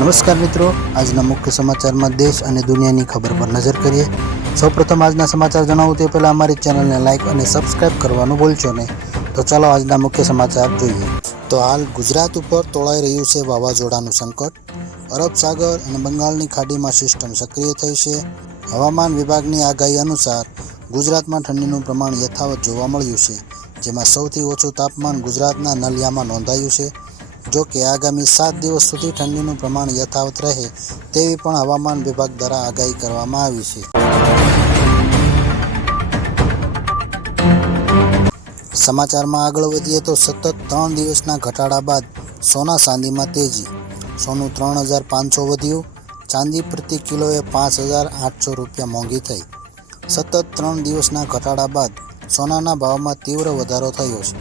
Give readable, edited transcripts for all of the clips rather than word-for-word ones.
નમસ્કાર મિત્રો, આજના મુખ્ય સમાચારમાં દેશ અને દુનિયાની ખબર પર નજર કરીએ। સૌપ્રથમ આજના સમાચાર જણાવું તે પહેલાં અમારી ચેનલને લાઇક અને સબસ્ક્રાઇબ કરવાનું ભૂલશો નહીં। તો ચાલો આજના મુખ્ય સમાચાર જોઈએ। તો હાલ ગુજરાત ઉપર તોળાઈ રહ્યું છે વાવાઝોડાનું સંકટ। અરબ સાગર અને બંગાળની ખાડીમાં સિસ્ટમ સક્રિય થઈ છે। હવામાન વિભાગની આગાહી અનુસાર ગુજરાતમાં ઠંડીનું પ્રમાણ યથાવત જોવા મળ્યું છે, જેમાં સૌથી ઓછું તાપમાન ગુજરાતના નલિયામાં નોંધાયું છે। જો કે આગામી 7 દિવસ સુધી ઠંડીનું પ્રમાણ યથાવત રહે તેવી પણ હવામાન વિભાગ દ્વારા આગાહી કરવામાં આવી છે। સમાચારમાં આગળ વધીએ તો સતત 3 દિવસના ઘટાડા બાદ સોના ચાંદીમાં તેજી। સોનું 3,500 વધ્યું, ચાંદી પ્રતિ કિલોએ 5,800 રૂપિયા મોંઘી થઈ। સતત 3 દિવસના ઘટાડા બાદ સોનાના ભાવમાં તીવ્ર વધારો થયો છે।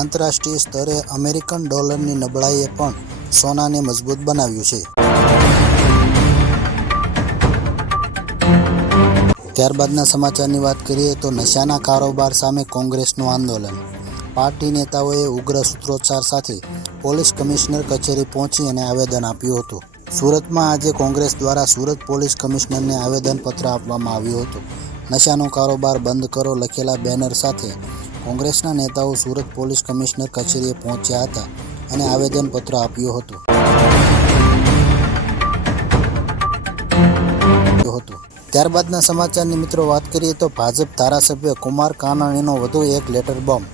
આંતરરાષ્ટ્રીય સ્તરે અમેરિકન ડોલરની નબળાઈએ પણ સોનાને મજબૂત બનાવ્યું છે। ત્યારબાદના સમાચારની વાત કરીએ તો નશાના કારોબાર સામે કોંગ્રેસનું આંદોલન। પાર્ટી નેતાઓએ ઉગ્ર સૂત્રોચ્ચાર સાથે પોલીસ કમિશનર કચેરી પહોંચી અને આવેદન આપ્યું હતું। સુરતમાં આજે કોંગ્રેસ દ્વારા સુરત પોલીસ કમિશનરને આવેદનપત્ર આપવામાં આવ્યું હતું। નશાનો કારોબાર બંધ કરો લખેલા બેનર સાથે કોંગ્રેસના નેતાઓ સુરત પોલીસ કમિશનર કચેરીએ પહોંચ્યા હતા અને આવેદનપત્ર આપ્યું હતું। ત્યારબાદના સમાચારની મિત્રો વાત કરીએ તો ભાજપ ધારાસભ્ય કુમાર કાનાણીનો વધુ એક લેટર બોમ્બ।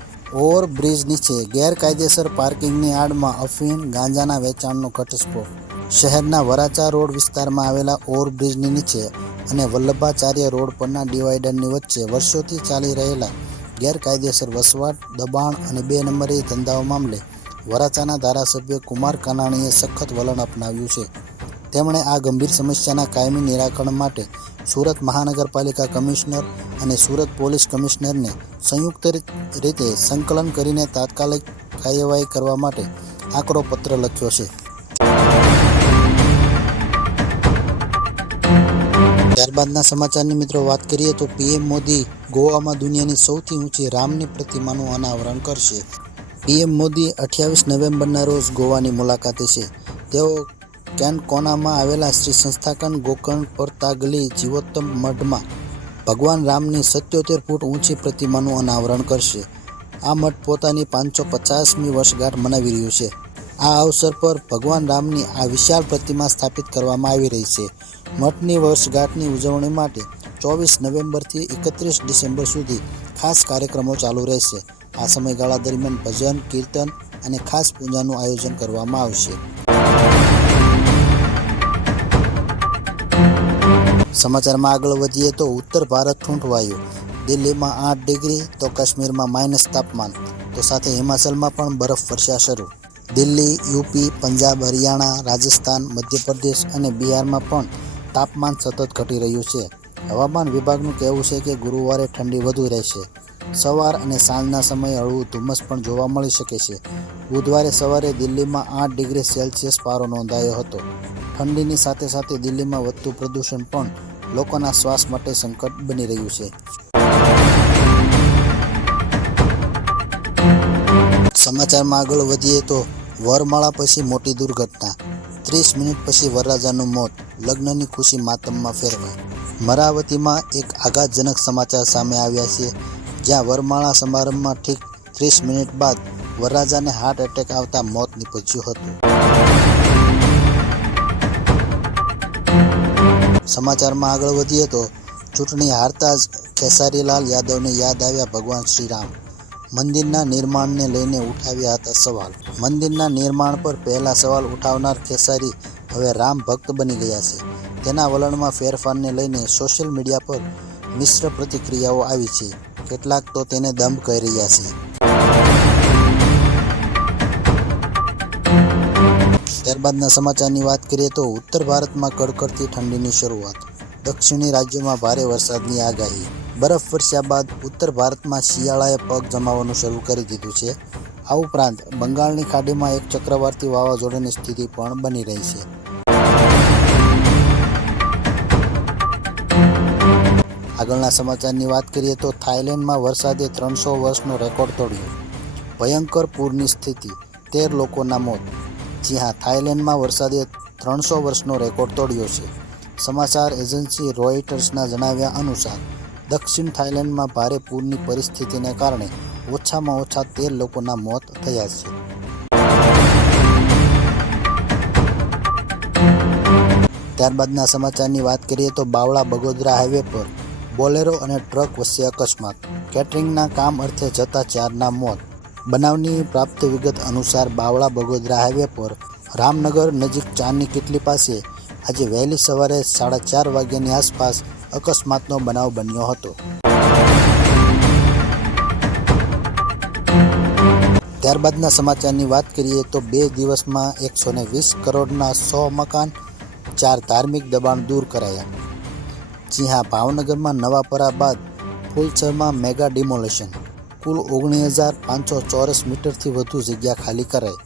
ઓવરબ્રિજ નીચે ગેરકાયદેસર પાર્કિંગની આડમાં અફીણ ગાંજાના વેચાણનો ઘટસ્ફોટ। શહેરના વરાછા રોડ વિસ્તારમાં આવેલા ઓવરબ્રિજની નીચે અને વલ્લભાચાર્ય રોડ પરના ડિવાઈડરની વચ્ચે વર્ષોથી ચાલી રહેલા ગેરકાયદેસર વસવાટ, દબાણ અને 2 નંબરી ધંધાઓ મામલે વરાછાના ધારાસભ્ય કુમાર કાનાણીએ સખત વલણ અપનાવ્યું છે। તેમણે આ ગંભીર સમસ્યાના કાયમી નિરાકરણ માટે સુરત મહાનગરપાલિકા કમિશનર અને સુરત પોલીસ કમિશનરને સંયુક્ત રીતે સંકલન કરીને તાત્કાલિક કાર્યવાહી કરવા માટે આકરો પત્ર લખ્યો છે। ત્યારબાદના સમાચારની મિત્રો વાત કરીએ તો પીએમ મોદી ગોવામાં દુનિયાની સૌથી ઊંચી રામની પ્રતિમાનું અનાવરણ કરશે। પીએમ મોદી 28 નવેમ્બરના રોજ ગોવાની મુલાકાતે છે। તેઓ કેનકોનામાં આવેલા શ્રી સંસ્થાન ગોકર્ણ પરતાગલી જીવોત્તમ મઠમાં ભગવાન રામની 77 ફૂટ ઊંચી પ્રતિમાનું અનાવરણ કરશે। આ મઠ પોતાની 550મી વર્ષગાંઠ મનાવી રહ્યું છે। આ અવસર પર ભગવાન રામની આ વિશાળ પ્રતિમા સ્થાપિત કરવામાં આવી રહી છે। મઠની વર્ષગાંઠની ઉજવણી માટે 24 નવેમ્બરથી 31 ડિસેમ્બર સુધી ખાસ કાર્યક્રમો ચાલુ રહેશે। આ સમયગાળા દરમિયાન ભજન, કીર્તન અને ખાસ પૂજાનું આયોજન કરવામાં આવશે। સમાચારમાં આગળ વધીએ તો ઉત્તર ભારત ઠૂંઠવાયું। દિલ્હીમાં 8 ડિગ્રી તો કાશ્મીરમાં માઇનસ તાપમાન, તો સાથે હિમાચલમાં પણ બરફવર્ષા શરૂ। દિલ્હી, યુપી, પંજાબ, હરિયાણા, રાજસ્થાન, મધ્યપ્રદેશ અને બિહારમાં પણ તાપમાન સતત ઘટી રહ્યું છે। હવામાન વિભાગનું કહેવું છે કે ગુરુવારે ઠંડી વધુ રહેશે। સવાર અને સાંજના સમયે હળવું ધુમ્મસ પણ જોવા મળી શકે છે। બુધવારે સવારે દિલ્હીમાં 8 ડિગ્રી સેલ્સિયસ પારો નોંધાયો હતો। ઠંડીની સાથે સાથે દિલ્હીમાં વધતું પ્રદૂષણ પણ લોકોના શ્વાસ માટે સંકટ બની રહ્યું છે। સમાચારમાં આગળ વધીએ તો વરમાળા પછી મોટી દુર્ઘટના। 30 મિનિટ પછી વરરાજાનું મોત, લગ્નની ખુશી માતમમાં ફેરવાઈ। મરાવતીમાં એક આઘાતજનક સમાચાર સામે આવ્યા છે, જ્યાં વરમાળા સમારંભમાં ઠીક 30 મિનિટ બાદ વરરાજાને હાર્ટ એટેક આવતા મોત નીપજ્યું હતું। સમાચારમાં આગળ વધીએ તો ચૂંટણી હારતા જ ખેસારીલાલ યાદવને યાદ આવ્યા ભગવાન શ્રીરામ। મંદિરના નિર્માણને લઈને ઉઠાવ્યા હતા સવાલ। મંદિરના નિર્માણ પર પહેલા સવાલ ઉઠાવનાર ખેસારી હવે રામ ભક્ત બની ગયા છે। તેના વલણમાં ફેરફારને લઈને સોશિયલ મીડિયા પર મિશ્ર પ્રતિક્રિયાઓ આવી છે। કેટલાક તો તેને દંભ કહી રહ્યા છે। ત્યારબાદના સમાચારની વાત કરીએ તો ઉત્તર ભારતમાં કડકડતી ઠંડીની શરૂઆત। દક્ષિણી રાજ્યોમાં ભારે વરસાદની આગાહી। બરફવર્ષા બાદ ઉત્તર ભારતમાં શિયાળાએ પગ જમાવવાનું શરૂ કરી દીધું છે। આ ઉપરાંત બંગાળની ખાડીમાં એક ચક્રવાતી વાવાઝોડાની સ્થિતિ પણ બની રહી છે। આગળના સમાચારની વાત કરીએ તો થાઇલેન્ડમાં વરસાદે 300 વર્ષનો રેકોર્ડ તોડ્યો। ભયંકર પૂરની સ્થિતિ, 13 લોકોના મોત। જી હા, થાઇલેન્ડમાં વરસાદે 300 વર્ષનો રેકોર્ડ તોડ્યો છે। સમાચાર એજન્સી રોયટર્સના જણાવ્યા અનુસાર દક્ષિણ થાઇલેન્ડમાં ભારે પૂરની પરિસ્થિતિને કારણે ઓછામાં ઓછા 13 લોકોના મોત થયા છે। ત્યારબાદના સમાચારની વાત કરીએ તો બાવળા બગોદરા હાઈવે પર બોલેરો અને ટ્રક વચ્ચે અકસ્માત, કેટરિંગના કામ અર્થે જતા 4ના મોત। બનાવની પ્રાપ્ત વિગત અનુસાર બાવળા બગોદરા હાઈવે પર રામનગર નજીક ચાની કીટલી પાસે આજે વહેલી સવારે 4:30 વાગ્યાની આસપાસ અકસ્માતનો બનાવ બન્યો હતો। ત્યારબાદના સમાચારની વાત કરીએ તો 2 દિવસમાં 120 કરોડના 100 મકાન, 4 ધાર્મિક દબાણ દૂર કરાયા। જી હા, ભાવનગરમાં નવાપરા બાદ ફૂલસરમાં મેગા ડિમોલેશન, કુલ 19,500 ચોરસ મીટરથી વધુ જગ્યા ખાલી કરાઈ।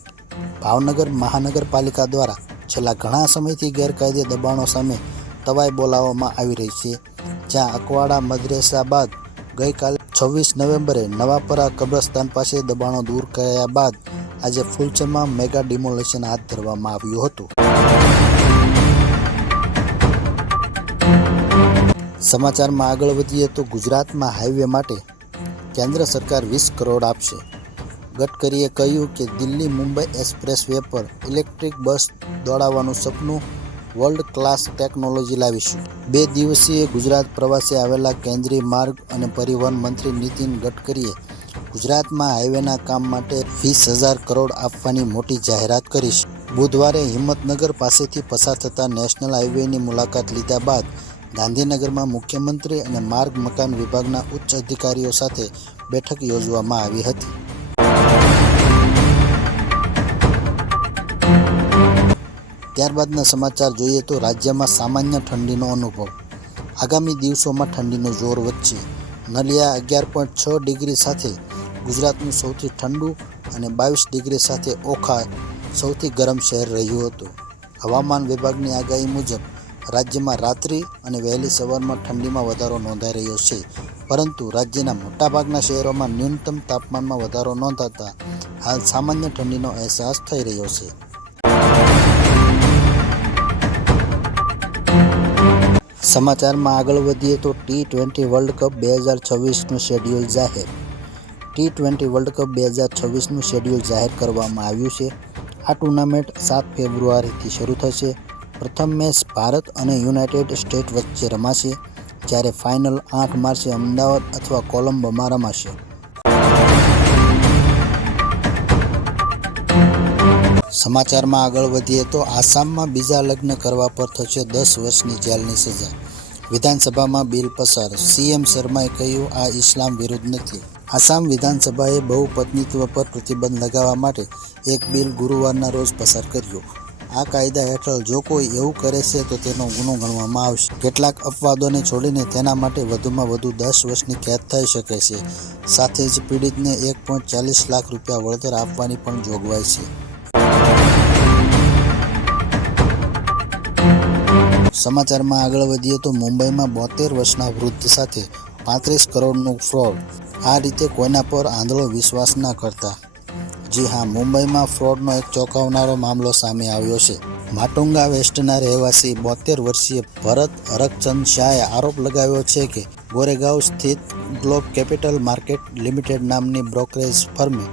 ભાવનગર મહાનગરપાલિકા દ્વારા છેલ્લા ઘણા સમયથી ગેરકાયદે દબાણો સામે તવાઈ બોલાવવામાં આવી રહી છે, જ્યાં અકવાડા મદરેસા બાદ ગઈકાલે 26 નવેમ્બરે નવાપરા કબ્રસ્તાન પાસે દબાણો દૂર કરાયા બાદ આજે ફૂલસરમાં મેગા ડિમોલેશન હાથ ધરવામાં આવ્યું હતું। સમાચારમાં આગળ વધીએ તો ગુજરાતમાં હાઈવે માટે કેન્દ્ર સરકાર 20 કરોડ આપશે। ગડકરીએ કહ્યું કે દિલ્હી મુંબઈ એક્સપ્રેસ વે પર ઇલેક્ટ્રિક બસ દોડાવવાનું સપનું, વર્લ્ડ ક્લાસ ટેકનોલોજી લાવીશું। 2 દિવસીય ગુજરાત પ્રવાસે આવેલા કેન્દ્રીય માર્ગ અને પરિવહન મંત્રી નીતિન ગડકરીએ ગુજરાતમાં હાઈવેના કામ માટે 20,000 કરોડ આપવાની મોટી જાહેરાત કરી છે। બુધવારે હિંમતનગર પાસેથી પસાર થતા નેશનલ હાઈવેની મુલાકાત લીધા બાદ ગાંધીનગરમાં મુખ્યમંત્રી અને માર્ગ મકાન વિભાગના ઉચ્ચ અધિકારીઓ સાથે બેઠક યોજવામાં આવી હતી। ત્યારબાદના સમાચાર જોઈએ તો રાજ્યમાં સામાન્ય ઠંડીનો અનુભવ, આગામી દિવસોમાં ઠંડીનો જોર વધશે। નલિયા 11.6 ડિગ્રી સાથે ગુજરાતનું સૌથી ઠંડુ અને 22 ડિગ્રી સાથે ઓખા સૌથી ગરમ શહેર રહ્યું હતું। હવામાન વિભાગની આગાહી મુજબ રાજ્યમાં રાત્રિ અને વહેલી સવારમાં ઠંડીમાં વધારો નોંધાઈ રહ્યો છે, પરંતુ રાજ્યના મોટાભાગના શહેરોમાં ન્યૂનતમ તાપમાનમાં વધારો નોંધાતા હાલ સામાન્ય ઠંડીનો અહેસાસ થઈ રહ્યો છે। સમાચારમાં આગળ વધીએ તો T20 વર્લ્ડ કપ 2026નું શેડ્યુલ જાહેર। T20 વર્લ્ડ કપ 2026નું શેડ્યુલ જાહેર કરવામાં આવ્યું છે। આ ટુર્નામેન્ટ 7 ફેબ્રુઆરીથી શરૂ થશે। પ્રથમ મેચ ભારત અને યુનાઇટેડ સ્ટેટ્સ વચ્ચે રમાશે, જ્યારે ફાઇનલ 8 માર્ચે અમદાવાદ અથવા કોલંબોમાં રમાશે। સમાચારમાં આગળ વધીએ તો આસામમાં બીજા લગ્ન કરવા પર થશે 10 વર્ષની જેલની સજા, વિધાનસભામાં બિલ પસાર, સીએમ શર્માએ કહ્યું આ ઇસ્લામ વિરુદ્ધ નથી। આસામ વિધાનસભાએ બહુપત્નીત્વ પર પ્રતિબંધ લગાવવા માટે એક બિલ ગુરુવારના રોજ પસાર કર્યો। આ કાયદા હેઠળ જો કોઈ એવું કરે છે તો તેનો ગુનો ગણવામાં આવશે। કેટલાક અપવાદોને છોડીને તેના માટે વધુમાં વધુ 10 વર્ષની કેદ થઈ શકે છે, સાથે જ પીડિતને 1.40 લાખ રૂપિયા વળતર આપવાની પણ જોગવાઈ છે। સમાચારમાં આગળ વધીએ તો મુંબઈમાં 72 વર્ષના વૃદ્ધ સાથે 35 કરોડનું ફ્રોડ, આ રીતે કોઈના પર આંધળો વિશ્વાસ ના કરતા। જી હા, મુંબઈમાં ફ્રોડનો એક ચોંકાવનારો મામલો સામે આવ્યો છે। માટુંગા વેસ્ટના રહેવાસી 72 વર્ષીય ભરત હરકચંદ શાહે આરોપ લગાવ્યો છે કે ગોરેગાંવ સ્થિત ગ્લોબ કેપિટલ માર્કેટ લિમિટેડ નામની બ્રોકરેજ ફર્મે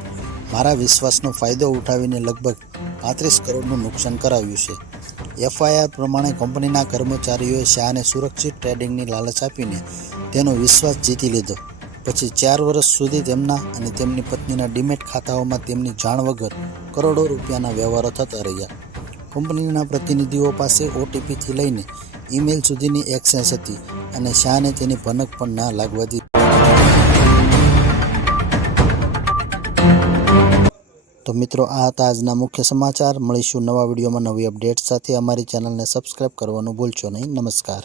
મારા વિશ્વાસનો ફાયદો ઉઠાવીને લગભગ 35 કરોડનું નુકસાન કરાવ્યું છે। એફઆઈઆર પ્રમાણે કંપનીના કર્મચારીઓએ શાહને સુરક્ષિત ટ્રેડિંગની લાલચ આપીને તેનો વિશ્વાસ જીતી લીધો। પછી 4 વર્ષ સુધી તેમના અને તેમની પત્નીના ડીમેટ ખાતાઓમાં તેમની જાણ વગર કરોડો રૂપિયાના વ્યવહારો થતા રહ્યા। કંપનીના પ્રતિનિધિઓ પાસે ઓટીપીથી લઈને ઈમેલ સુધીની એક્સેસ હતી અને શાહને તેની ભનક પણ ના લાગવા દીધી। તો મિત્રો, આ હતા આજના મુખ્ય સમાચાર। મળીશું નવા વિડીયોમાં નવી અપડેટ સાથે। અમારી ચેનલને સબસ્ક્રાઈબ કરવાનું ભૂલશો નહીં। નમસ્કાર।